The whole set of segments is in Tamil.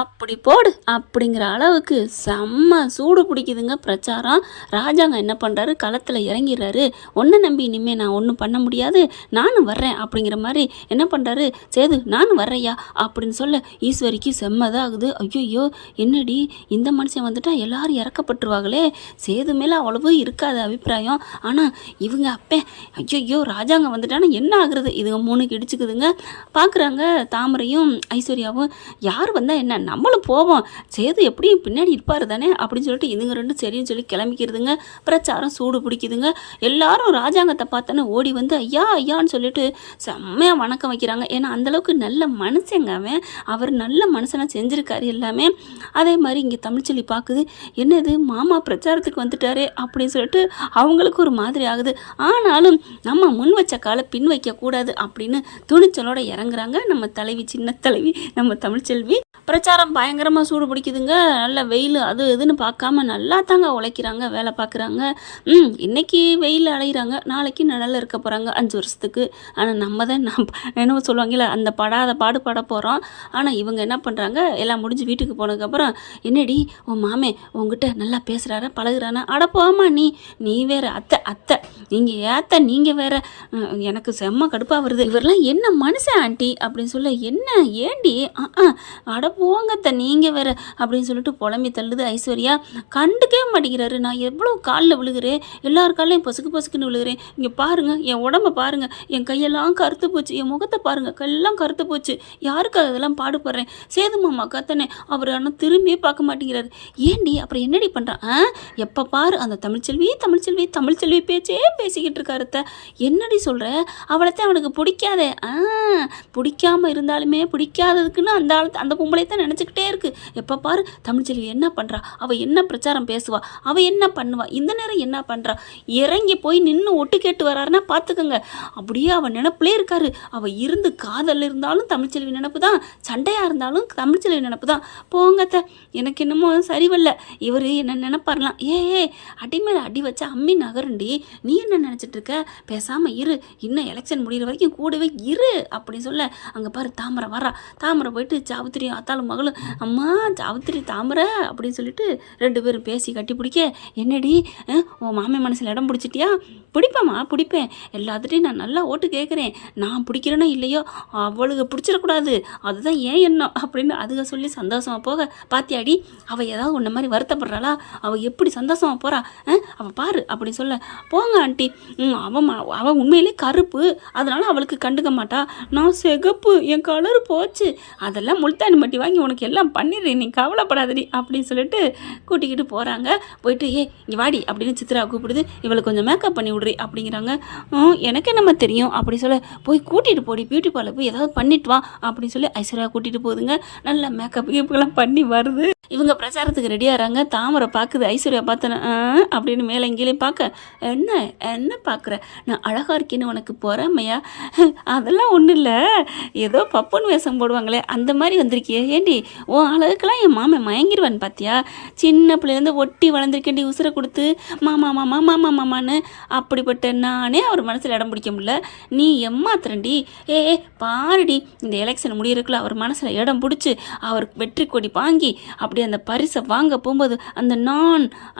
அப்படி போடு அப்படிங்கிற அளவுக்கு செம்ம சூடு பிடிக்குதுங்க பிரச்சாரம். ராஜாங்க என்ன பண்ணுறாரு, களத்தில் இறங்கிறாரு. ஒன்றை நம்பி இனிமேல் நான் ஒன்றும் பண்ண முடியாது, நானும் வர்றேன் அப்படிங்கிற மாதிரி என்ன பண்ணுறாரு, சேது நானும் வர்றையா அப்படின்னு சொல்ல ஈஸ்வரிக்கு செம்மதான் ஆகுது. ஐயோ என்னடி இந்த மனுஷன் வந்துட்டா எல்லாரும் இறக்கப்பட்டுருவாங்களே, சேது மேலே அவ்வளவு இருக்காது அபிப்பிராயம். ஆனால் இவங்க அப்பேன் ஐயோ ராஜாங்க வந்துட்டானா என்ன ஆகுறது, இதுங்க மூணுக்கு இடிச்சுக்குதுங்க. பார்க்குறாங்க தாமரையும் ஐஸ்வர்யாவும், யார் வந்தால் என்ன நம்மளும் போவோம், சேது எப்படியும் பின்னாடி இருப்பார் தானே அப்படின்னு சொல்லிட்டு இதுங்க ரெண்டும் சரின்னு சொல்லி கிளம்பிக்கிறதுங்க. பிரச்சாரம் சூடு பிடிக்குதுங்க. எல்லாரும் ராஜாங்கத்தை பார்த்தோன்னே ஓடி வந்து ஐயா ஐயான்னு சொல்லிட்டு செம்மையாக வணக்கம் வைக்கிறாங்க. ஏன்னா அந்தளவுக்கு நல்ல மனுஷங்க அவர் நல்ல மனுஷனாக செஞ்சுருக்காரு எல்லாமே. அதே மாதிரி இங்கே தமிழ்ச்செல்வி பார்க்குது, என்னது மாமா பிரச்சாரத்துக்கு வந்துட்டாரே அப்படின்னு சொல்லிட்டு அவங்களுக்கு ஒரு மாதிரி ஆகுது. ஆனாலும் நம்ம முன் வச்ச காலை பின் வைக்கக்கூடாது அப்படின்னு துணிச்சலோட இறங்குறாங்க நம்ம தலைவி, சின்ன தலைவி நம்ம தமிழ்ச்செல்வி. பிரச்சாரம் பயங்கரமாக சூடு பிடிக்குதுங்க. நல்ல வெயில் அது இதுன்னு பார்க்காம நல்லா தாங்க உழைக்கிறாங்க, வேலை பார்க்குறாங்க. இன்னைக்கு வெயில் அலைகிறாங்க, நாளைக்கு நிழலில் இருக்க போகிறாங்க 5 வருஷத்துக்கு. ஆனால் நம்ம தான் என்ன சொல்லுவாங்கல்ல, அந்த படாத பாடுபட போகிறோம். ஆனால் இவங்க என்ன பண்ணுறாங்க, எல்லாம் முடிஞ்சு வீட்டுக்கு போனதுக்கப்புறம், என்னடி உன் மாமே உங்ககிட்ட நல்லா பேசுகிறாரா பழகுறானா, அட போமா நீ வேற அத்தை நீங்கள் வேற, எனக்கு செம்ம கடுப்பாக வருது, இவரெல்லாம் என்ன மனுஷன் ஆண்டி அப்படின்னு சொல்ல, என்ன ஏண்டி அட போங்கத்த நீங்கள் வேற அப்படின்னு சொல்லிட்டு புலம்பி தள்ளுது ஐஸ்வர்யா. கண்டுக்கவே மாட்டேங்கிறாரு. நான் எவ்வளோ காலில் விழுகிறேன், எல்லார் காலையும் பசுக்குன்னு விழுகிறேன். இங்கே பாருங்கள், என் உடம்ப பாருங்கள், என் கையெல்லாம் கருத்து போச்சு, என் முகத்தை பாருங்கள், கையெல்லாம் கருத்து போச்சு, யாருக்காக இதெல்லாம் பாடுபடுறேன், சேது மாமா கத்தனே. அவர் ஆனால் திரும்பியே பார்க்க மாட்டேங்கிறாரு. ஏண்டி அப்புறம் என்னடி பண்ணுறான், எப்போ பாரு அந்த தமிழ்ச்செல்வி பேச்சே பேசிக்கிட்டு இருக்காருத்த. என்னடி சொல்கிற, அவளைத்தான் அவனுக்கு பிடிக்காதே. பிடிக்காமல் இருந்தாலுமே பிடிக்காததுக்குன்னு அந்த பொம்பளை தான் நினச்சிக்கிட்டே இருக்கு. எப்போ பாரு தமிழ்ச்செல்வி என்ன பண்ணுறா, அவள் என்ன பிரச்சாரம் பேசுவா, அவள் என்ன பண்ணுவா, இந்த நேரம் என்ன பண்ணுறா, இறங்கி போய் நின்று ஒட்டு கேட்டு வராருன்னா பார்த்துக்கோங்க. அப்படியே அவள் நினப்பிலே இருக்காரு. அவள் இருந்து காதல் இருந்தாலும் தமிழ்ச்செல்வி நினப்பு தான், சண்டையாக இருந்தாலும் தமிழ்ச்செல்வி நினப்பு தான். போங்கத்த, எனக்கு என்னமோ சரிவல்ல. இவர் என்ன நினைப்பாரலாம், அடி மேலே அடி வச்சா அம்மி நகருண்டி, நீ என்ன நினச்சிட்டு இருக்க, பேசாமல் இரு, இன்னும் எலெக்ஷன் முடிகிற வரைக்கும் கூடவே இரு அப்படின்னு சொல்ல, அங்கே பாரு தாமரை வரா. தாமரை போயிட்டு சாவித்திரி ஆத்தாலும் மகளும், அம்மா சாவித்திரி தாமரை அப்படின்னு சொல்லிட்டு 2 பேரும் பேசி கட்டி பிடிக்க, என்னடி உன் மாமே மனசில் இடம் பிடிச்சிட்டியா, பிடிப்பேன், எல்லாத்துட்டையும் நான் நல்லா ஓட்டு கேட்குறேன், நான் பிடிக்கிறேனோ இல்லையோ அவளுக்கு பிடிச்சிடக்கூடாது, அதுதான் ஏன் எண்ணம் அப்படின்னு அதுக சொல்லி சந்தோஷமாக போக, பாத்தியாடி அவள் ஏதாவது உன்ன மாதிரி வருத்தப்படுறாளா, அவள் எப்படி சந்தோஷமாக போகிறா, அவள் பாரு அப்படின்னு சொல்ல, போங்க ஆண்டி, அவள் உண்மையிலே கருப்பு, அதனால் அவளுக்கு கண்டுக்க மாட்டா, நான் சிகப்பு, என் கலர் போச்சு, அதெல்லாம் முல்தானி மட்டி வாங்கி உனக்கு எல்லாம் பண்ணிடுறேன், நீ கவலைப்படாதடி அப்படின்னு சொல்லிட்டு கூட்டிக்கிட்டு போகிறாங்க. போயிட்டு இங்கே வாடி அப்படின்னு சித்ரா கூப்பிடுது, இவளுக்கு கொஞ்சம் மேக்கப் பண்ணி விட்றி அப்படிங்கிறாங்க. எனக்கு என்னம்மா தெரியும் அப்படி சொல்ல, போய் கூட்டிகிட்டு போடி பியூட்டி பார்லர் போய் ஏதாவது பண்ணிட்டு வா அப்படின்னு சொல்லி ஐஸ்வர்யா கூட்டிகிட்டு போகுதுங்க. நல்லா மேக்கப் இப்பெல்லாம் பண்ணி வருது. இவங்க பிரச்சாரத்துக்கு ரெடியாகிறாங்க. தாமரை பார்க்குது, ஐஸ்வர்யா பார்த்தேன் அப்படின்னு மேலே இங்கேயும் பார்க்க, என்ன பார்க்குற, நான் அழகாக இருக்கேன்னு உனக்கு போகிறேம்மையா, அதெல்லாம் ஒன்றும் இல்லை, ஏதோ பப்புன்னு வேஷம் போடுவாங்களே அந்த மாதிரி வந்திருக்கியே, ஏண்டி உன் அழகுக்கெல்லாம் என் மாமன் மயங்கிடுவான்னு பார்த்தியா, சின்ன பிள்ளைலேருந்து ஒட்டி வளர்ந்துருக்கேண்டி உசுரை கொடுத்து மாமான்னு. அப்படிப்பட்ட நானே அவர் மனசில் இடம் பிடிக்க முடியல, நீ எம்மாத்திரண்டி. பாருடி, இந்த எலெக்ஷன் முடியறதுக்குள்ள அவர் மனசில் இடம் பிடிச்சி அவர் வெற்றி கொடி வாங்கி அப்படி அந்த பரிசை வாங்க போகும்போது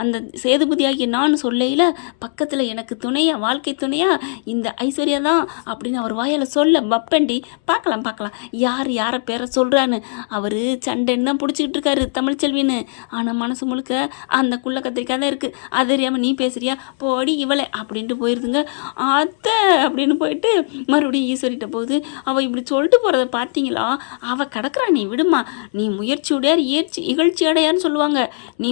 அந்த சேதுபதி ஆகிய நான் சொல்லையில் பக்கத்தில் எனக்கு துணையா, வாழ்க்கை துணையா இந்த ஐஸ்வர்யா தான் அப்படின்னு அவர் வாயால் சொல்ல பப்பண்டி. பார்க்கலாம் யாரை பேரை சொல்கிறான்னு. அவர் சண்டைன்னு தான் பிடிச்சிக்கிட்டு இருக்காரு தமிழ்ச்செல்வின்னு. ஆனால் மனசு முழுக்க அந்த குள்ள கத்திரிக்காய் தான் இருக்குது. அது தெரியாமல் நீ பேசுறியா, போடி இவளை அப்படின்ட்டு போயிடுதுங்க. அத்தை அப்படின்னு போயிட்டு மறுபடியும் ஈஸ்வரிட்ட போகுது. அவள் இப்படி சொல்லிட்டு போகிறத பார்த்தீங்களா, அவள் கிடக்குறா, நீ விடுமா, நீ முயற்சியுடையார் இகழ்ச்சி அடையான்னு சொல்லுவாங்க, நீ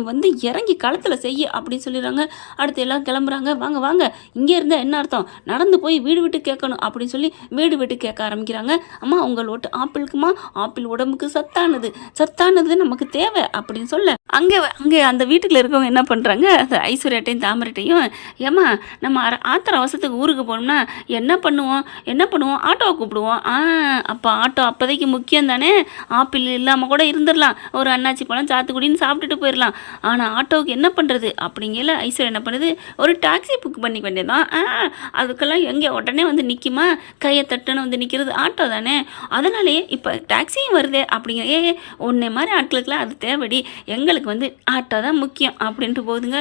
இறங்கி களத்தில் செய்ய அப்படின்னு சொல்லிடுறாங்க. அடுத்து எல்லாம் கிளம்புறாங்க. வாங்க இங்கே இருந்தால் என்ன அர்த்தம், நடந்து போய் வீடு விட்டு கேட்கணும் அப்படின்னு சொல்லி வீடு விட்டு கேட்க ஆரம்பிக்கிறாங்க. அம்மா உங்கள் ஓட்டு ஆப்பிளுக்குமா, ஆப்பிள் உடம்புக்கு சத்தானது நமக்கு தேவை அப்படின்னு சொல்ல, அங்கே அங்கே அந்த வீட்டுக்குள்ள இருக்கவங்க என்ன பண்ணுறாங்க, அந்த ஐஸ்வர்யாட்டையும் தாமரைட்டையும், ஏம்மா நம்ம ஆத்திர அவசரத்துக்கு ஊருக்கு போனோம்னா என்ன பண்ணுவோம் ஆட்டோவை கூப்பிடுவோம். அப்போ ஆட்டோ அப்போதைக்கு முக்கியம் தானே, ஆப்பிள் இல்லாமல் கூட இருந்துடலாம், ஒரு அன்னாச்சி பழம் சாத்துக்குடின்னு சாப்பிட்டுட்டு போயிடலாம். ஆனால் ஆட்டோவுக்கு என்ன பண்ணுறது அப்படிங்கல ஐஸ்வர்யா என்ன பண்ணுது, ஒரு டாக்ஸி புக் பண்ணிக்க வேண்டியதான். அதுக்கெல்லாம் எங்கே உடனே வந்து நிற்குமா, கையை தட்டுன்னு வந்து நிற்கிறது ஆட்டோ தானே, அதனாலேயே இப்போ டாக்ஸியும் வருதே அப்படிங்கிற, உன்னை மாதிரி ஆட்களுக்கெல்லாம் அது தேவைடி, எங்களுக்கு வந்து ஆட்டோ தான் முக்கியம் அப்படின்ட்டு போகுதுங்க.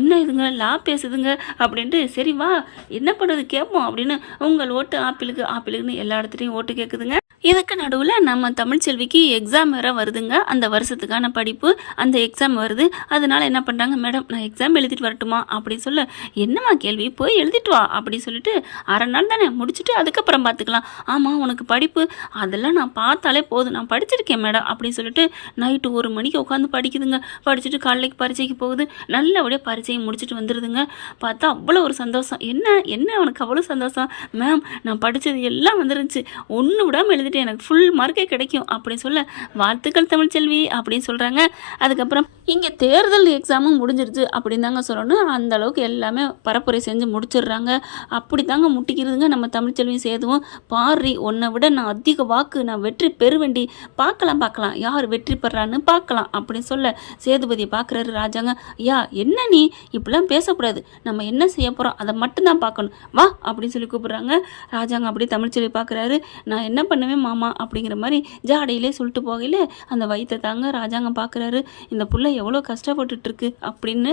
என்ன இதுங்க லா பேசுதுங்க அப்படின்ட்டு, சரி வா என்ன பண்ணுறது கேட்போம் அப்படின்னு உங்கள் ஓட்டு ஆப்பிளுக்குன்னு எல்லா இடத்துலையும் ஓட்டு கேட்குதுங்க. இதுக்கு நடுவில் நம்ம தமிழ்ச்செல்விக்கு எக்ஸாம் வேறு வருதுங்க, அந்த வருஷத்துக்கான படிப்பு, அந்த எக்ஸாம் வருது. அதனால என்ன பண்ணுறாங்க, மேடம் நான் எக்ஸாம் எழுதிட்டு வரட்டுமா அப்படின்னு சொல்ல, என்னம்மா கேள்வி, போய் எழுதிட்டு வா அப்படின்னு சொல்லிட்டு, அரை நாள் தானே முடிச்சுட்டு அதுக்கப்புறம் பார்த்துக்கலாம். ஆமாம் உனக்கு படிப்பு அதெல்லாம் நான் பார்த்தாலே போதும், நான் படிச்சிருக்கேன் மேடம் அப்படின்னு சொல்லிட்டு நைட்டு 1 மணிக்கு உட்காந்து படிக்குதுங்க. படிச்சுட்டு காலைக்கு பரீட்சைக்கு போகுது, நல்லபடியாக பரீட்சையை முடிச்சுட்டு வந்துடுதுங்க. பார்த்தா அவ்வளோ ஒரு சந்தோஷம். என்ன உனக்கு அவ்வளோ சந்தோஷம், மேம் நான் படித்தது எல்லாம் வந்துருந்துச்சு, ஒன்று விடாமல் எழுதி எனக்கு ஃபுல் மார்க்கே கிடைக்கும் அப்படின்னு சொல்ல, வாழ்த்துக்கள் தமிழ்ச்செல்வி அப்படின்னு சொல்கிறாங்க. அதுக்கப்புறம் இங்கே தேர்தல் எக்ஸாமும் முடிஞ்சிருச்சு அப்படின்னு தாங்க சொல்லணும். அந்த அளவுக்கு எல்லாமே பரப்புரை செஞ்சு முடிச்சிடுறாங்க. அப்படி தாங்க முட்டிக்கிறதுங்க நம்ம தமிழ்ச்செல்வியும் சேதுவும். பாரி உன்னை விட நான் அதிக வாக்கு, நான் வெற்றி பெறுவேண்டி, பார்க்கலாம் யார் வெற்றி பெறான்னு பார்க்கலாம் அப்படின்னு சொல்ல, சேதுபதியை பார்க்குறாரு ராஜாங்க. ஐயா என்ன நீ இப்படிலாம் பேசக்கூடாது, நம்ம என்ன செய்ய போகிறோம் அதை மட்டும்தான் பார்க்கணும், வா அப்படின்னு சொல்லி கூப்பிட்றாங்க. ராஜாங்க அப்படி தமிழ்ச்செல்வி பார்க்குறாரு. நான் என்ன பண்ணுவேன் மாமா அப்படிங்கிற மாதிரி ஜாடையிலே சொல்லிட்டு போகையில் அந்த வயிற்றை தாங்க ராஜாங்க பார்க்குறாரு. இந்த புள்ள எவ்வளோ கஷ்டப்பட்டுருக்கு அப்படின்னு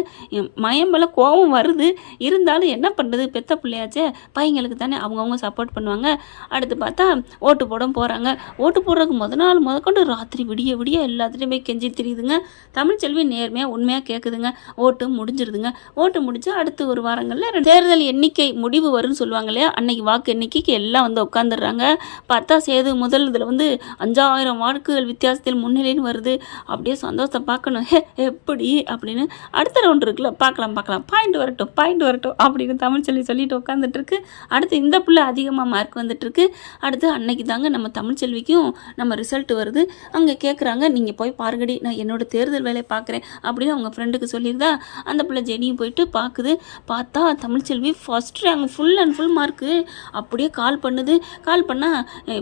மயம்பல கோபம் வருது. இருந்தாலும் என்ன பண்ணுறது, பெத்த பிள்ளையாச்சே, பையங்களுக்கு தானே அவங்கவுங்க சப்போர்ட் பண்ணுவாங்க. அடுத்து பார்த்தா ஓட்டு போட போகிறாங்க. ஓட்டு போடுறதுக்கு முதற்கொண்டு ராத்திரி விடிய எல்லாத்துலேயுமே கெஞ்சி தெரியுதுங்க. தமிழ்ச்செல்வி நேர்மையாக உண்மையாக கேட்குதுங்க. ஓட்டு முடிஞ்சிருதுங்க. ஓட்டு முடிச்சு அடுத்து ஒரு வாரங்களில் தேர்தல் எண்ணிக்கை முடிவு வரும்னு சொல்லுவாங்க இல்லையா, அன்னைக்கு வாக்கு எண்ணிக்கைக்கு எல்லாம் வந்து உட்காந்துடுறாங்க. பார்த்தா சேது முதல் இதில் வந்து 5000 வாக்குகள் வித்தியாசத்தில் முன்னிலைன்னு வருது. அப்படியே சந்தோஷத்தை பார்க்கணும். எப்படி அப்படின்னு அடுத்த ரவுண்ட் இருக்குல்ல, பார்க்கலாம் பாயிண்ட் வரட்டும் அப்படின்னு தமிழ்ச்செல்வி சொல்லிட்டு உட்காந்துட்டு இருக்கு. அடுத்து இந்த பிள்ளை அதிகமாக மார்க் வந்துட்டுருக்கு. அடுத்து அன்னைக்கு தாங்க நம்ம தமிழ்ச்செல்விக்கும் நம்ம ரிசல்ட் வருது. அங்கே கேட்குறாங்க, நீங்கள் போய் பாருங்கடி, நான் என்னோட தேர்தல் வேலையை பார்க்குறேன் அப்படின்னு அவங்க ஃப்ரெண்டுக்கு சொல்லியிருந்தா, அந்த பிள்ளை ஜெனியும் போயிட்டு பார்க்குது. பார்த்தா Tamilselvi first rank, full and full mark. அப்படியே கால் பண்ணால்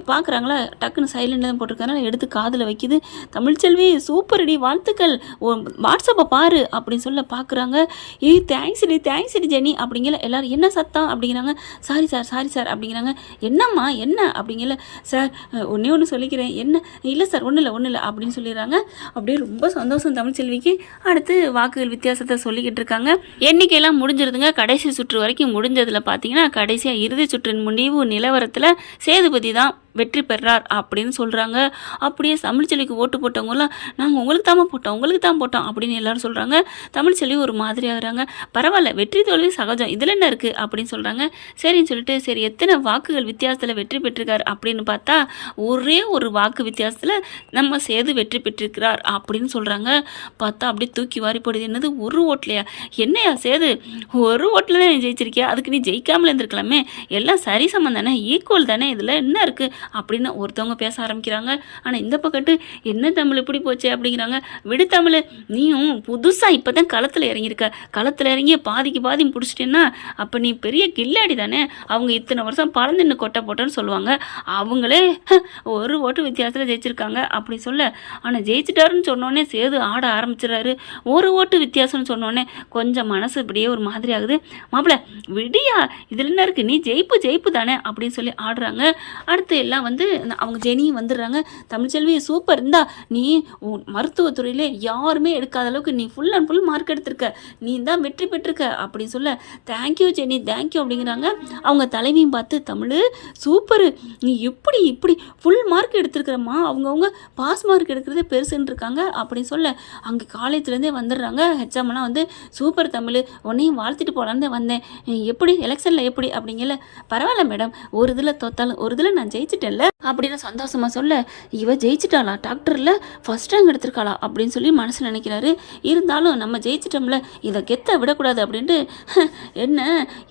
பார்க்குறாங்களா, டக்குன்னு சைலண்ட் தான் போட்டிருக்காங்க, எடுத்து காதில் வைக்குது. தமிழ்ச்செல்வி சூப்பர்டி, வாழ்த்துக்கள், வாட்ஸ்அப்பை பாரு அப்படின்னு சொல்ல பார்க்குறாங்க. தேங்க்ஸ் டி ஜெனி அப்படிங்கிற எல்லாரும், என்ன சத்தம் அப்படிங்கிறாங்க. சாரி சார் அப்படிங்கிறாங்க. என்னம்மா என்ன அப்படிங்கிற, சார் ஒன்று சொல்லிக்கிறேன், என்ன இல்லை சார் ஒன்றும் இல்லை அப்படின்னு சொல்லிடுறாங்க. அப்படியே ரொம்ப சந்தோஷம் தமிழ்ச்செல்விக்கு. அடுத்து வாக்குகள் வித்தியாசத்தை சொல்லிக்கிட்டு இருக்காங்க. எண்ணிக்கையெல்லாம் முடிஞ்சிருதுங்க. கடைசி சுற்று வரைக்கும் முடிஞ்சதில் பார்த்தீங்கன்னா, கடைசியாக இறுதி சுற்றின் முடிவு நிலவரத்தில் சேதுபதி தான் வெற்றி பெறார் அப்படின்னு சொல்கிறாங்க. அப்படியே தமிழ்ச்செல்விக்கு ஓட்டு போட்டவங்களாம், நாங்கள் உங்களுக்கு தான் போட்டோம் அப்படின்னு எல்லாரும் சொல்கிறாங்க. தமிழ்ச்செல்வி ஒரு மாதிரி ஆகுறாங்க. பரவாயில்ல, வெற்றி தோல்வி சகஜம், இதில் என்ன இருக்குது அப்படின்னு சொல்கிறாங்க. சரின்னு சொல்லிட்டு, சரி எத்தனை வாக்குகள் வித்தியாசத்தில் வெற்றி பெற்றிருக்கார் அப்படின்னு பார்த்தா, ஒரே ஒரு வாக்கு வித்தியாசத்தில் நம்ம சேது வெற்றி பெற்றிருக்கிறார் அப்படின்னு சொல்கிறாங்க. பார்த்தா அப்படியே தூக்கி வாரி போடுது. என்னது ஒரு ஓட்லையா, என்னையா சேது ஒரு ஓட்டில் தான் நீ ஜெயிச்சிருக்கியா, அதுக்கு நீ ஜெயிக்காமல் இருந்திருக்கலாமே, எல்லாம் சரி சமம் தானே, ஈக்குவல் தானே, இதில் என்ன இருக்குது அப்படின்னு ஒருத்தவங்க பேச ஆரம்பிக்கிறாங்க. ஆனால் இந்த பக்கத்து என்ன தமிழ் இப்படி போச்சு அப்படிங்கிறாங்க. விடு தமிழ், நீயும் புதுசாக இப்போ தான் களத்தில் இறங்கி பாதிக்கு பாதி பிடிச்சிட்டேன்னா அப்போ நீ பெரிய கில்லாடி தானே, அவங்க இத்தனை வருஷம் பழந்துன்னு கொட்டை போட்டேன்னு சொல்லுவாங்க, அவங்களே ஒரு ஓட்டு வித்தியாசத்தில் ஜெயிச்சிருக்காங்க அப்படி சொல்ல. ஆனால் ஜெயிச்சிட்டாருன்னு சொன்னோடனே சேது ஆட ஆரம்பிச்சிடறாரு. ஒரு ஓட்டு வித்தியாசம்னு சொன்னோடனே கொஞ்சம் மனசு இப்படியே ஒரு மாதிரி ஆகுது. மாப்பிள்ள விடியா, இதில் என்ன இருக்குது, நீ ஜெயிப்பு தானே அப்படின்னு சொல்லி ஆடுறாங்க. அடுத்து எல்லாம் வந்து அவங்க ஜெனியும் வந்துடுறாங்க. தமிழ்ச்செல்வி சூப்பர், இருந்தா நீ மருத்துவத்துறையிலே யாருமே எடுக்காத அளவுக்கு நீ ஃபுல் அண்ட் ஃபுல் மார்க் எடுத்திருக்க, நீ தான் வெற்றி பெற்றிருக்க அப்படின்னு சொல்ல, தேங்க்யூ ஜெனி தேங்க்யூ அப்படிங்கிறாங்க. அவங்க தலைவியும் பார்த்து, தமிழ் சூப்பரு, நீ இப்படி ஃபுல் மார்க் எடுத்திருக்கிறம்மா, அவங்கவுங்க பாஸ் மார்க் எடுக்கிறதே பெருசுன்னு இருக்காங்க அப்படின்னு சொல்ல, அங்கே காலேஜ்லேருந்தே வந்துடுறாங்க. ஹெச்எம்லாம் வந்து, சூப்பர் தமிழ், உன்னையும் வாழ்த்திட்டு போகலான்னு வந்தேன், எப்படி எலெக்ஷனில் எப்படி அப்படிங்கல. பரவாயில்ல மேடம், ஒரு இதில் தோத்தாலும் ஒரு இதில் நான் ஜெயிச்சிட்டேன்ல அப்படின்னு சந்தோஷமாக சொல்ல, இவ ஜெயிச்சிட்டாளா டாக்டரில் ஃபஸ்ட் ரேங்க் எடுத்திருக்காளா அப்படின்னு சொல்லி மனசில் நினைக்கிறாரு. இருந்தாலும் நம்ம ஜெயிச்சிட்டோம்ல, இதை கெத்த விடக்கூடாது அப்படின்ட்டு என்ன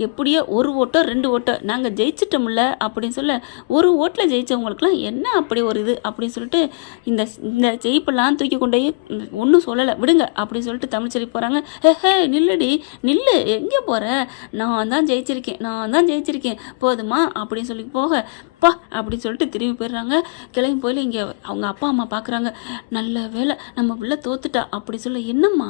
எப்படியோ 1 ஓட்டோ 2 ஓட்டோ நாங்கள் ஜெயிச்சிட்டோம்ல அப்படின்னு சொல்ல, 1 ஓட்டில் ஜெயித்தவங்களுக்குலாம் என்ன அப்படி ஒரு இது அப்படின்னு சொல்லிட்டு இந்த இந்த ஜெயிப்பெல்லாம் தூக்கி கொண்டு போய் ஒன்றும் சொல்லலை விடுங்க அப்படின்னு சொல்லிட்டு தமிழ்ச்செல்வி போகிறாங்க. ஹே நில்லுடி நில்லு, எங்கே போகிற, நான் தான் ஜெயிச்சிருக்கேன் போதுமா அப்படின்னு சொல்லி போக பா அப்படின்னு சொல்லிட்டு திரும்பி போயிடுறாங்க. கிளம்பி போயில இங்கே அவங்க அப்பா அம்மா பார்க்குறாங்க. நல்ல வேலை நம்ம பிள்ளை தோத்துட்டா அப்படி சொல்ல, என்னம்மா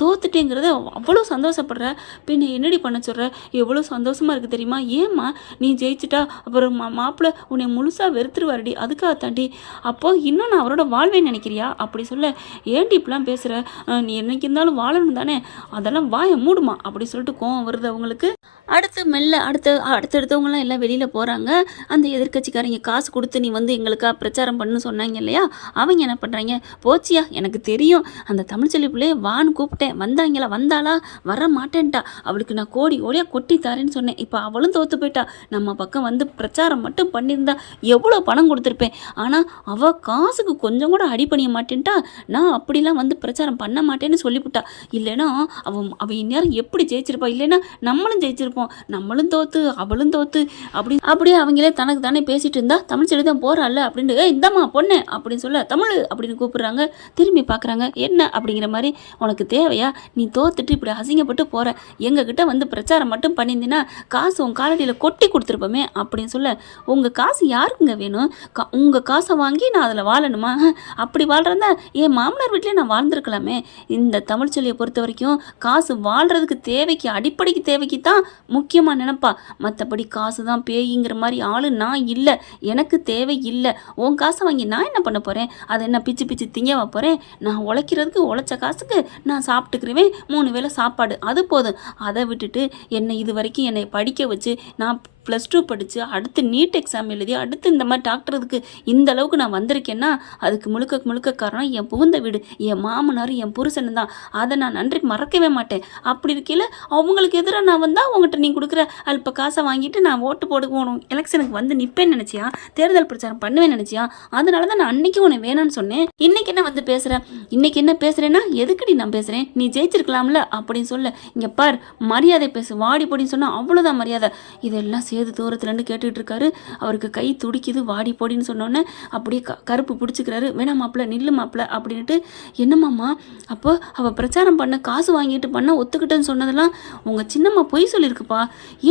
தோத்துட்டேங்கிறத அவ்வளோ சந்தோஷப்படுற, பின்ன என்னடி பண்ண சொல்கிற, எவ்வளோ சந்தோஷமாக இருக்குது தெரியுமா, ஏம்மா நீ ஜெயிச்சிட்டா அப்புறம் மாப்பிள்ளை உன்னை முழுசாக வெறுத்துருவாருடி, அதுக்காக தாண்டி, அப்போது இன்னும் நான் அவரோட வாழ்வேன்னு நினைக்கிறியா அப்படி சொல்ல, ஏன்டி இப்படிலாம் பேசுகிற, நீ என்னைக்கு இருந்தாலும் வாழணும் தானே, அதெல்லாம் வாயை மூடுமா அப்படி சொல்லிட்டு கோவம் வருது அவங்களுக்கு. அடுத்து மெல்ல அடுத்தடுத்தவங்களாம் எல்லாம் வெளியில் போகிறாங்க. அந்த எதிர்கட்சிக்காரங்க காசு கொடுத்து நீ வந்து எங்களுக்காக பிரச்சாரம் பண்ணு சொன்னாங்க இல்லையா, அவங்க என்ன பண்ணுறாங்க, போச்சியா எனக்கு தெரியும் அந்த தமிழ்ச்செல்வி பிள்ளையை வான்னு கூப்பிட்டேன், வந்தாளா வர மாட்டேன்ட்டா, அவளுக்கு நான் கோடியாக கொட்டி தரேன்னு சொன்னேன், இப்போ அவளும் தோற்று போயிட்டா, நம்ம பக்கம் வந்து பிரச்சாரம் மட்டும் பண்ணியிருந்தா எவ்வளோ பணம் கொடுத்துருப்பேன், ஆனால் அவள் காசுக்கு கொஞ்சம் கூட அடி பண்ணிய மாட்டேன்ட்டா, நான் அப்படிலாம் வந்து பிரச்சாரம் பண்ண மாட்டேன்னு சொல்லிவிட்டா, இல்லைன்னா அவள் இந்நேரம் எப்படி ஜெயிச்சிருப்பா, இல்லைன்னா நம்மளும் ஜெயிச்சிருப்போம், நம்மளும் தோத்து அவளும் தோத்து அப்படியே அவங்களே தனக்கு தானே பேசிட்டு இருந்தா, தமிழ்ச்செல்வி தான் போறாள் அப்படின்ட்டு இந்தம்மா பொண்ணு அப்படின்னு சொல்ல, தமிழ் அப்படின்னு கூப்பிடுறாங்க. திரும்பி பார்க்குறாங்க. என்ன அப்படிங்கிற மாதிரி, உனக்கு தேவையா, நீ தோத்துட்டு இப்படி அசிங்கப்பட்டு போற, எங்ககிட்ட வந்து பிரச்சாரம் மட்டும் பண்ணியிருந்தீங்கன்னா காசு உன் காலடியில் கொட்டி கொடுத்துருப்போமே அப்படின்னு சொல்ல, உங்கள் காசு யாருக்குங்க வேணும், உங்கள் காசை வாங்கி நான் அதில் வாழணுமா, அப்படி வாழ்றதா என் மாமனார் வீட்டிலே நான் வாழ்ந்துருக்கலாமே. இந்த தமிழ்ச்செல்வியை பொறுத்த வரைக்கும் காசு வாழ்கிறதுக்கு தேவைக்கு அடிப்படைக்கு தேவைக்கு தான் முக்கியமாக நினைப்பா, மற்றபடி காசு தான் பேய்ங்கிற மாதிரி ஆளு நான் இல்லை, எனக்கு தேவை இல்லை, உன் காசை வாங்கி நான் என்ன பண்ண போகிறேன், அதை என்ன பிச்சு திங்கவா போகிறேன், நான் உழைச்ச காசுக்கு நான் சாப்பிட்டுக்கிறேன் 3 வேளை சாப்பாடு, அது போதும், அதை விட்டுட்டு இது வரைக்கும் என்னை படிக்க வச்சு நான் +2 படித்து அடுத்து நீட் எக்ஸாம் எழுதி அடுத்து இந்த மாதிரி டாக்டருக்கு இந்த அளவுக்கு நான் வந்திருக்கேன்னா அதுக்கு முழுக்க காரணம் என் புகுந்த வீடு, என் மாமனார், என் புருஷன் தான், அதை நான் நன்றி மறக்கவே மாட்டேன். அப்படி இருக்கையில் அவங்களுக்கு எதிராக நான் வந்தால் உங்கள்கிட்ட நீ கொடுக்குற அல்ப காசை வாங்கிட்டு நான் ஓட்டு போடுவோம், எலெக்ஷனுக்கு வந்து நிற்பேன்னு நினச்சியா, தேர்தல் பிரச்சாரம் பண்ணுவேன்னு நினச்சியா, அதனால தான் நான் அன்னைக்கு உன்னை வேணான்னு சொன்னேன், இன்னைக்கு என்ன வந்து பேசுகிறேன், இன்னைக்கு என்ன பேசுகிறேன்னா எதுக்குடி நான் பேசுகிறேன், நீ ஜெயிச்சிருக்கலாம்ல அப்படின்னு சொல்ல, இங்கே பார் மரியாதை பேசு, வாடி போடின்னு சொன்னால் அவ்வளோதான் மரியாதை. இதெல்லாம் சேது தூரத்துலேருந்து கேட்டுக்கிட்டு இருக்காரு. அவருக்கு கை துடிக்குது. வாடி போடின்னு சொன்னோன்னே அப்படியே கருப்பு பிடிச்சிக்கிறாரு. வேணாம் மாப்பிள்ள நில்லு மாப்பிள்ள அப்படின்ட்டு, என்னம்மாம்மா அப்போ அவள் பிரச்சாரம் பண்ண காசு வாங்கிட்டு பண்ண ஒத்துக்கிட்டேன்னு சொன்னதெல்லாம் உங்கள் சின்னம்மா பொய் சொல்லியிருக்குப்பா,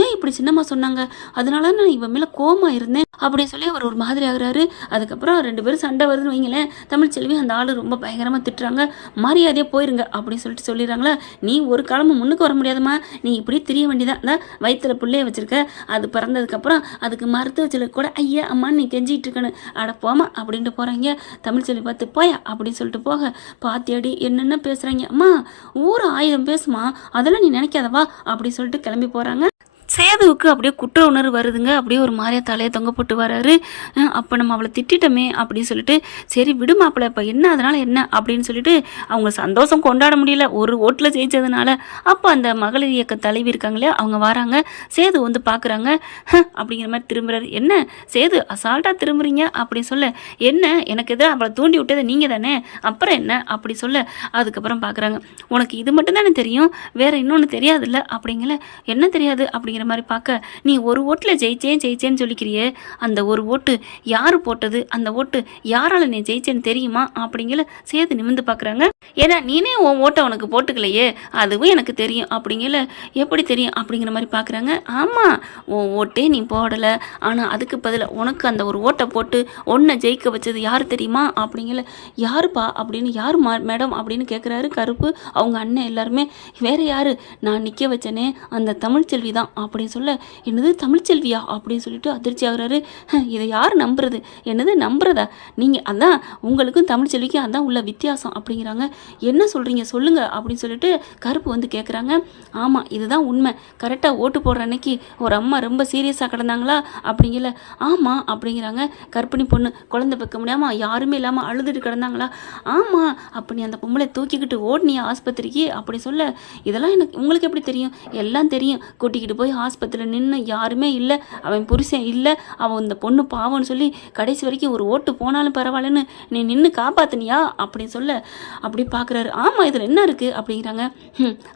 ஏன் இப்படி சின்னம்மா சொன்னாங்க, அதனால நான் இவன் மேலே கோமா இருந்தேன் அப்படின்னு சொல்லி அவர் ஒரு மாதிரி ஆகுறாரு. அதுக்கப்புறம் 2 பேரும் சண்டை வருதுன்னு வைங்களேன். தமிழ்ச்செல்வி அந்த ஆள் ரொம்ப பயங்கரமாக திட்டுறாங்க. மரியாதையாக போயிருங்க அப்படின்னு சொல்லிட்டு சொல்லிடுறாங்களா, நீ ஒரு காலமும் முன்னுக்கு வர முடியாதுமா, நீ இப்படி தெரிய வேண்டியதான், தான் வயிற்றுல பிள்ளைய வச்சிருக்க, அது பிறந்ததுக்கப்புறம் அதுக்கு மருத்துவ செலவு கூட ஐயா அம்மான்னு நீ கெஞ்சிட்டு இருக்கணும், அட போமா அப்படின்ட்டு போகிறாங்க. தமிழ்ச்செல்வி பார்த்து போயா அப்படின்னு சொல்லிட்டு போக, பாத்தியாடி என்னென்ன பேசுகிறாங்க, அம்மா ஊர் 1000 பேசுமா, அதெல்லாம் நீ நினைக்காதவா அப்படி சொல்லிட்டு கிளம்பி போகிறாங்க. சேதுவுக்கு அப்படியே குற்ற உணர்வு வருதுங்க. அப்படியே ஒரு மாதிரியா தலையை தொங்க போட்டு வராரு. அப்போ நம்ம அவளை திட்டமே அப்படின்னு சொல்லிட்டு, சரி விடு மாப்பிள்ள, இப்போ என்ன அதனால் என்ன அப்படின்னு சொல்லிட்டு அவங்க சந்தோஷம் கொண்டாட முடியல 1 ஓட்டில் ஜெயிச்சதுனால. அப்போ அந்த மகளிர் இயக்க தலைவி இருக்காங்களே அவங்க வராங்க. சேது வந்து பார்க்குறாங்க. அப்படிங்கிற மாதிரி திரும்புறாரு. என்ன சேது அசால்ட்டாக திரும்புறீங்க அப்படின்னு சொல்ல, என்ன எனக்கு எதிராக அவளை தூண்டி விட்டது நீங்கள் தானே, அப்புறம் என்ன அப்படி சொல்ல, அதுக்கப்புறம் பார்க்குறாங்க. உனக்கு இது மட்டும் தானே தெரியும், வேற இன்னொன்று தெரியாதுல்ல அப்படிங்கல. என்ன தெரியாது அப்படிங்கிற மாதிரி பார்க்க, நீ 1 ஓட்டில் ஜெயிச்சேன்னு சொல்லிக்கிறியே, அந்த 1 ஓட்டு யார் போட்டது, அந்த ஓட்டு யாரால நீ ஜெயிச்சேன்னு தெரியுமா அப்படிங்கல. சேது நிமிந்து பார்க்குறாங்க. ஏன்னா நீனே உன் ஓட்டை உனக்கு போட்டுக்கலையே, அதுவும் எனக்கு தெரியும் அப்படிங்கல. எப்படி தெரியும் அப்படிங்கிற மாதிரி பார்க்குறாங்க. ஆமாம் உன் ஓட்டே நீ போடலை, ஆனால் அதுக்கு பதிலாக உனக்கு அந்த 1 ஓட்டை போட்டு ஒன்றை ஜெயிக்க வச்சது யார் தெரியுமா அப்படிங்கல. யாருப்பா அப்படின்னு, யார் மேடம் அப்படின்னு கேட்குறாரு கருப்பு. அவங்க அண்ணன் எல்லாருமே, வேற யாரு, நான் நிற்க வச்சனே அந்த தமிழ்ச்செல்வி தான் அப்படின்னு சொல்ல, என்னது தமிழ்ச்செல்வியா அப்படின்னு சொல்லிட்டு அதிர்ச்சி ஆகுறாரு. இதை யார் நம்புறது, என்னது நம்புறதா, நீங்கள் அதான் உங்களுக்கும் தமிழ்ச்செல்விக்கும் அதான் உள்ள வித்தியாசம் அப்படிங்கிறாங்க. என்ன சொல்கிறீங்க சொல்லுங்க அப்படின்னு சொல்லிட்டு கருப்பு வந்து கேட்குறாங்க. ஆமாம் இதுதான் உண்மை, கரெக்டாக ஓட்டு போடுற அன்னைக்கு ஒரு அம்மா ரொம்ப சீரியஸாக கிடந்தாங்களா அப்படிங்கல. ஆமாம் அப்படிங்கிறாங்க. கர்ப்பிணி பொண்ணு குழந்தை வைக்க முடியாமல் யாருமே இல்லாமல் அழுதுட்டு கிடந்தாங்களா. ஆமாம் அப்போ நீ அந்த பொம்பளை தூக்கிக்கிட்டு ஓடினியா ஆஸ்பத்திரிக்கு அப்படி சொல்ல, இதெல்லாம் எனக்கு உங்களுக்கு எப்படி தெரியும், எல்லாம் தெரியும், கூட்டிக்கிட்டு போய் ஆஸ்பத்திரியில் நின்று யாருமே இல்லை, அவன் புருஷன் இல்லை, அவன் இந்த பொண்ணு பாவம்னு சொல்லி கடைசி வரைக்கும் ஒரு ஓட்டு போனாலும் பரவாயில்லன்னு நீ நின்று காப்பாத்தினியா அப்படின்னு சொல்ல அப்படி பார்க்குறாரு. ஆமாம், இதில் என்ன இருக்குது அப்படிங்கிறாங்க.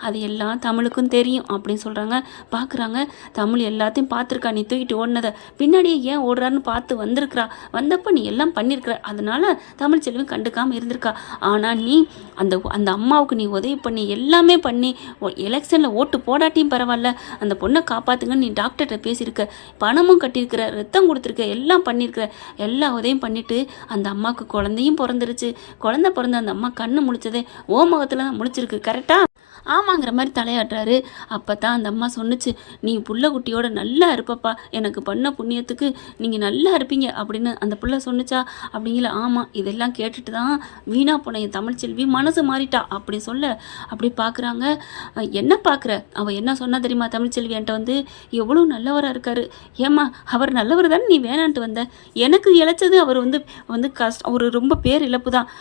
அது எல்லாம் தமிழுக்கும் தெரியும் அப்படின்னு சொல்கிறாங்க. பார்க்குறாங்க, தமிழ் எல்லாத்தையும் பார்த்துருக்கா, நீ தூக்கிட்டு ஓடினதை பின்னாடியே ஏன் ஓடுறான்னு பார்த்து வந்திருக்கிறா, வந்தப்போ நீ எல்லாம் பண்ணியிருக்கிற, அதனால தமிழ்ச்செல்வி கண்டுக்காமல் இருந்திருக்கா. ஆனால் நீ அந்த அந்த அம்மாவுக்கு நீ உதவி பண்ணி எல்லாமே பண்ணி எலெக்ஷனில் ஓட்டு போடாட்டியும் பரவாயில்ல, அந்த பொண்ணை காப்பாற்றுங்கன்னு நீ டாக்டர்கிட்ட பேசியிருக்க, பணமும் கட்டியிருக்கிற, ரத்தம் கொடுத்துருக்க, எல்லாம் பண்ணியிருக்கிற, எல்லா உதவியும் பண்ணிவிட்டு அந்த அம்மாவுக்கு குழந்தையும் பிறந்துருச்சு. குழந்தை பிறந்த அந்த அம்மா கண்ணு முழிச்சதே ஓ முகத்தில் தான் முழிச்சிருக்கு, கரெக்டாக? ஆமாங்கிற மாதிரி தலையாட்டுறாரு. அப்போ தான் அந்த அம்மா சொன்னுச்சு, நீ புள்ள குட்டியோட நல்லா இருப்பப்பா, எனக்கு பண்ண புண்ணியத்துக்கு நீங்கள் நல்லா இருப்பீங்க அப்படின்னு அந்த புள்ள சொன்னுச்சா அப்படிங்கல. ஆமாம், இதெல்லாம் கேட்டுட்டு தான் வீணா போன என் தமிழ்ச்செல்வி மனசு மாறிட்டா அப்படி சொல்ல அப்படி பார்க்குறாங்க. என்ன பார்க்குற, அவள் என்ன சொன்னா தெரியுமா தமிழ்ச்செல்வி என்கிட்ட வந்து, எவ்வளோ நல்லவராக இருக்காரு, ஏம்மா அவர் நல்லவர் தானே நீ வேணான்ட்டு வந்த, எனக்கு இழைச்சது அவர் வந்து வந்து ஒரு ரொம்ப பேர் இழப்பு தான்,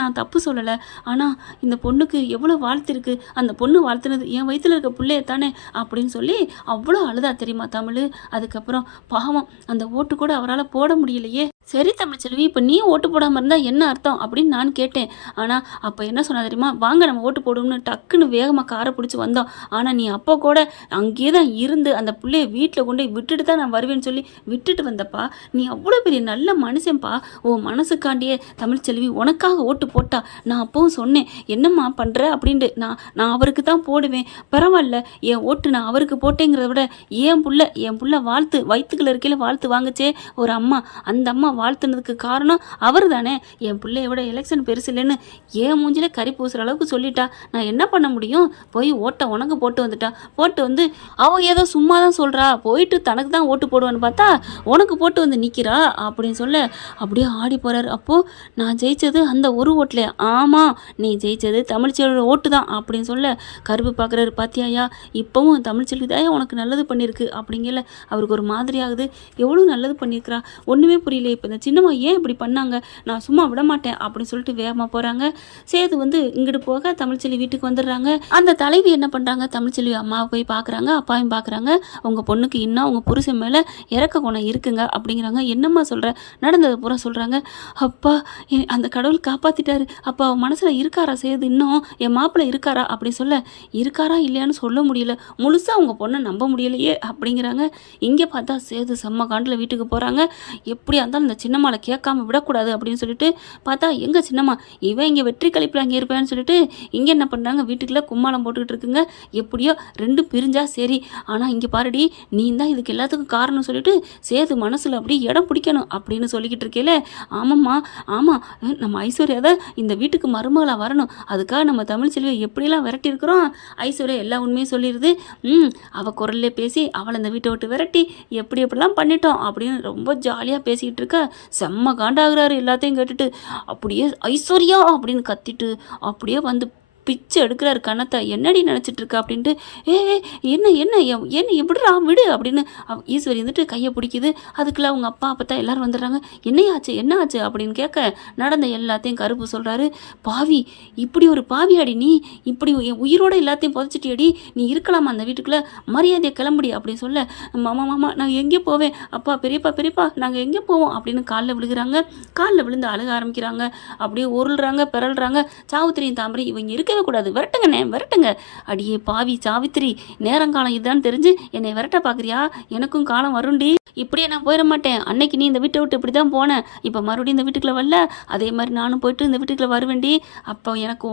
நான் தப்பு சொல்லலை, ஆனால் இந்த பொண்ணுக்கு எவ்வளோ வாழ்த்து இருக்குது, அந்த பொண்ணு வாழ்த்துனது என் வயிற்றுல இருக்க பிள்ளைய தானே அப்படின்னு சொல்லி அவ்வளோ அழுதா தெரியுமா தமிழ். அதுக்கப்புறம் பாவம் அந்த ஓட்டு கூட அவரால் போட முடியலையே. சரி தமிழ்ச்செல்வி, இப்போ நீ ஓட்டு போடாமல் இருந்தால் என்ன அர்த்தம் அப்படின்னு நான் கேட்டேன். ஆனால் அப்போ என்ன சொன்னா தெரியுமா, வாங்க நம்ம ஓட்டு போடுவோம்னு டக்குன்னு வேகமாக காரை பிடிச்சி வந்தோம். ஆனால் நீ அப்போ கூட அங்கேயே தான் இருந்து அந்த பிள்ளைய வீட்டில் கொண்டு விட்டுட்டு தான் நான் வருவேன்னு சொல்லி விட்டுட்டு வந்தப்பா. நீ அவ்வளோ பெரிய நல்ல மனுஷன்ப்பா, ஓ மனசுக்காண்டியே தமிழ்ச்செல்வி உனக்காக ஓட்டு போட்டா. நான் அப்பவும் சொன்னேன், என்னம்மா பண்ணுற அப்படின்ட்டு, நான் அவருக்கு தான் போடுவேன், பரவாயில்ல என் ஓட்டு நான் அவருக்கு போட்டேங்கிறத விட என் புள்ள வாழ்த்து வயிற்றுக்குள்ள இருக்கையில் வாழ்த்து வாங்குச்சே ஒரு அம்மா, அந்த அம்மா வாழ்த்துனதுக்கு காரணம் அவர் தானே. என் பிள்ளைய விட எலெக்ஷன் பெருசு இல்லைன்னு என் மூஞ்சில கறி பூசுகிற அளவுக்கு சொல்லிட்டா. நான் என்ன பண்ண முடியும், போய் ஓட்டை உனக்கு போட்டு வந்துட்டா. போட்டு வந்து அவள் ஏதோ சும்மா தான் சொல்கிறா, போயிட்டு தனக்கு தான் ஓட்டு போடுவான்னு பார்த்தா உனக்கு போட்டு வந்து நிற்கிறா அப்படின்னு சொல்ல அப்படியே ஆடி போகிறாரு. அப்போது நான் ஜெயித்தது அந்த ஒரு ஓட்டில், ஆமாம் நீ ஜெயித்தது தமிழ்ச்செல்வியோட ஓட்டு தான் அப்படின்னு சொல்ல கருப்பு பார்க்குறாரு. பாத்தியாயா, இப்போவும் தமிழ்ச்செல்வி தான் உனக்கு நல்லது பண்ணியிருக்கு அப்படிங்கல. அவருக்கு ஒரு மாதிரி ஆகுது, எவ்வளோ நல்லது பண்ணியிருக்கிறா ஒன்றுமே புரியல. இப்போ இந்த சின்னம்மா ஏன் இப்படி பண்ணாங்க, நான் சும்மா விட மாட்டேன் அப்படின்னு சொல்லிட்டு வேகமாக போகிறாங்க. சேது வந்து இங்கிட்டு போக தமிழ்ச்செல்வி வீட்டுக்கு வந்துடுறாங்க. அந்த தலைவி என்ன பண்ணுறாங்க, தமிழ்ச்செல்வி அம்மாவை போய் பார்க்குறாங்க, அப்பாவையும் பார்க்குறாங்க. உங்கள் பொண்ணுக்கு இன்னும் உங்கள் புருஷன் மேலே இறக்க குணம் இருக்குங்க அப்படிங்கிறாங்க. என்னம்மா சொல்கிற, நடந்தது பூரா சொல்கிறாங்க. அப்பா அந்த கடவுள் காப்பாற்றிட்டாரு, அப்பா அவன் மனசில் இருக்காரா சேது, இன்னும் என் மாப்பிள்ளை இருக்காரா அப்படி சொல்ல, இருக்காரா இல்லையான்னு சொல்ல முடியல, முழுசாக உங்கள் பொண்ணை நம்ப முடியலையே அப்படிங்கிறாங்க. இங்கே பார்த்தா சேது செம்ம காண்டில் வீட்டுக்கு போகிறாங்க. எப்படியா இருந்தாலும் இந்த சின்னம்மாவை கேட்காம விடக்கூடாது அப்படின்னு சொல்லிட்டு பார்த்தா எங்க சின்னம்மா இவன் இங்கே வெற்றி கழிப்பில் அங்கே இருப்பேன்னு சொல்லிட்டு இங்கே என்ன பண்ணுறாங்க, வீட்டுக்குள்ளே கும்மாளம் போட்டுக்கிட்டு இருக்குங்க. எப்படியோ ரெண்டு பிரிஞ்சா சரி, ஆனால் இங்கே பாருடி நீ தான் இதுக்கு எல்லாத்துக்கும் காரணம் சொல்லிட்டு சேது மனசில் அப்படியே இடம் பிடிக்கணும் அப்படின்னு சொல்லிக்கிட்டு இருக்கேல. ஆமாம்மா ஆமாம், நம்ம ஐஸ்வர்யா தான் இந்த வீட்டுக்கு மருமகளாக வரணும், அதுக்காக நம்ம தமிழ்ச்செல்வியை எப்படிலாம் விரட்டி இருக்கிறோம். ஐஸ்வர்யா எல்லா உண்மையும் சொல்லிடுது. அவள் குரல்லே பேசி அவளை இந்த வீட்டை விட்டு விரட்டி எப்படிலாம் பண்ணிட்டோம் அப்படின்னு ரொம்ப ஜாலியாக பேசிக்கிட்டு இருக்க செம்ம காண்டாகிறாரு. எல்லாத்தையும் கேட்டுட்டு அப்படியே ஐஸ்வர்யா அப்படின்னு கத்திட்டு அப்படியே வந்து பிச்சு எடுக்கிறாரு கணத்தை. என்னடி நினச்சிட்டு இருக்கா அப்படின்ட்டு, என்ன என்ன என்ன எப்படிடா விடு அப்படின்னு ஈஸ்வரி வந்துட்டு கையை பிடிக்குது. அதுக்குள்ள அவங்க அப்பா அப்போ எல்லாரும் வந்துடுறாங்க. என்னையாச்சு என்ன ஆச்சு அப்படின்னு கேட்க நடந்த எல்லாத்தையும் கருப்பு சொல்கிறாரு. பாவி, இப்படி ஒரு பாவியாடி நீ, இப்படி உயிரோட எல்லாத்தையும் புதைச்சிட்டியடி, நீ இருக்கலாமா அந்த வீட்டுக்குள்ளே, மரியாதையை கிளம்புடி அப்படின்னு சொல்ல, மாமா நான் எங்கே போவேன், அப்பா பெரியப்பா நாங்கள் எங்கே போவோம் அப்படின்னு காலில் விழுகிறாங்க. காலில் விழுந்து அழுக ஆரம்பிக்கிறாங்க. அப்படியே உருள்றாங்க பிறல்றாங்க. சாவுத்திரியும் தாம்பரி இவங்க இருக்கவே கூடாது, விரட்டுங்கண்ணே விரட்டுங்க. அடியே பாவி சாவித்திரி, நேரங்காலம் இதுதான் தெரிஞ்சு என்னை விரட்ட பார்க்குறியா, எனக்கும் காலம் வருண்டி, இப்படியே நான் போயிட மாட்டேன். அன்னைக்கு நீ இந்த வீட்டை விட்டு இப்படி தான் போனேன், இப்போ மறுபடியும் இந்த வீட்டுக்குள்ளே வரல, அதே மாதிரி நானும் போயிட்டு இந்த வீட்டுக்குள்ளே வருவேண்டி. அப்போ எனக்கு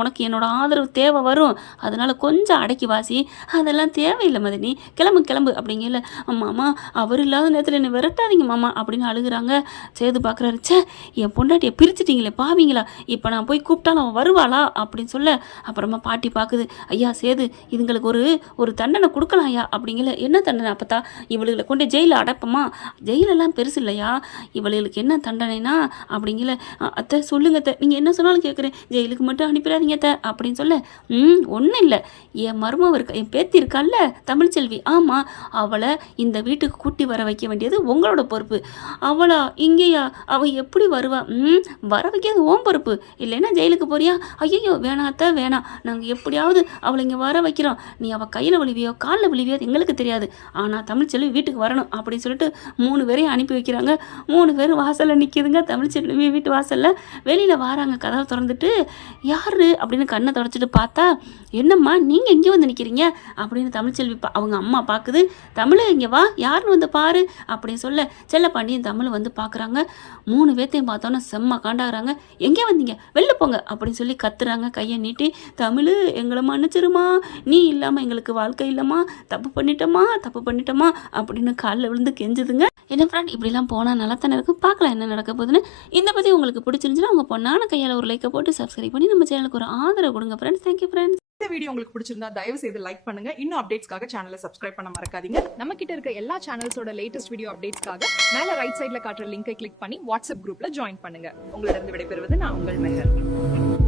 உனக்கு என்னோட ஆதரவு தேவை வரும், அதனால் கொஞ்சம் அடக்கி வாசி. அதெல்லாம் தேவையில்லை மதினி, கிளம்பு அப்படிங்கல. மாமா அவர் இல்லாத நேரத்தில் என்னை விரட்டாதீங்க மாமா அப்படின்னு அழுகுறாங்க. சேது பார்க்குறாரு, சே என் பொண்டாட்டியை பிரிச்சுட்டீங்களே பாவீங்களா, இப்போ நான் போய் கூப்பிட்டாலும் அவன் வருவாளா அப்படின்னு சொல்ல, அப்புறமா பாட்டி பார்க்குது. ஐயா சேது, இதுங்களுக்கு ஒரு தண்டனை கொடுக்கலாம் ஐயா அப்படிங்கல. என்ன தண்டனை அப்பத்தா, இவளுகளை கொண்டு ஜெயிலில் அடைப்போமா, ஜெயிலெல்லாம் பெருசு இல்லையா, இவளுக்கு என்ன தண்டனைனா அப்படிங்கல. அத்தை சொல்லுங்க அத்தை, நீங்கள் என்ன சொன்னாலும் கேட்குறேன், ஜெயிலுக்கு மட்டும் அனுப்பிடாதீங்க அத்தை அப்படின்னு சொல்ல, ஒன்றும் இல்லை, என் மருமவ இருக்கா, என் பேத்தி இருக்கால்ல தமிழ்ச்செல்வி, ஆமாம் அவளை இந்த வீட்டுக்கு கூட்டி வர வைக்க வேண்டியது உங்களோட பொறுப்பு. அவளா இங்கேயா, அவள் எப்படி வருவா, வர வைக்கிறது ஓம் பொறுப்பு, இல்லைன்னா ஜெயிலுக்கு போறியா, ஐயோ வேணாத வேணாத்த வேணாம், நாங்கள் எப்படியாவது அவளை இங்கே வர வைக்கிறோம், நீ அவள் கையில் விழுவியோ காலில் விழுவியோ எங்களுக்கு தெரியாது, ஆனால் தமிழ்ச்செல்வி வீட்டுக்கு வரணும் அப்படின்னு சொல்லிட்டு 3 பேரையும் அனுப்பி வைக்கிறாங்க. 3 பேர் வாசலில் நிற்கிதுங்க. தமிழ்ச்செல்வி வீட்டு வாசலில் வெளியில் வராங்க. கதவை திறந்துட்டு யார் அப்படின்னு கண்ணை தொடச்சிட்டு பார்த்தா, என்னம்மா நீங்கள் எங்கே வந்து நிற்கிறீங்க அப்படின்னு தமிழ்ச்செல்வி அவங்க அம்மா பார்க்குது. தமிழ் இங்கே வா, யாருன்னு வந்து பாரு அப்படின்னு சொல்ல செல்லப்பாண்டியும் தமிழ் வந்து பார்க்குறாங்க. 3 பேர்த்தையும் பார்த்தோன்னா செம்ம காண்டாகிறாங்க. எங்கே வந்தீங்க, வெளில போங்க அப்படின்னு சொல்லி கத்துறாங்க கையை நீட்டி. தமிழ் எங்களை மன்னிச்சிருமா, நீ இல்லாமல் எங்களுக்கு வாழ்க்கை இல்லைம்மா, தப்பு பண்ணிட்டோமா அப்படின்னு காலில் விழுந்து கெஞ்சுதுங்க. என்ன ஃப்ரெண்ட், இப்படிலாம் போனால் நல்லா தானே இருக்கும். பார்க்கலாம் என்ன நடக்க போகுதுன்னு. இந்த பற்றி உங்களுக்கு பிடிச்சிருந்துச்சுன்னா உங்கள் பொண்ணான கையால் ஒரு லைக்கை போட்டு சப்ஸ்கிரைப் பண்ணி நம்ம சேனலுக்கு ஒரு ஆதரவு கொடுங்க ஃப்ரெண்ட்ஸ். Thank you friends. இந்த வீடியோ உங்களுக்கு பிடிச்சிருந்தா தயவு செய்து லைக் பண்ணுங்க. இன்னும் அப்டேட்ஸ்க்காக சேனலை சப்ஸ்கிரைப் பண்ண மறக்காதீங்க. நம்ம கிட்ட இருக்க எல்லா சேனல்ஸோட லேட்டஸ்ட் வீடியோ அப்டேட்ஸ்க்காக மேல ரைட் சைடுல காட்டுற லிங்கை கிளிக் பண்ணி வாட்ஸ்அப் குரூப்ல ஜாயின் பண்ணுங்க. உங்களிடம் விடைபெறுவது நான் உங்கள் மெஹர்.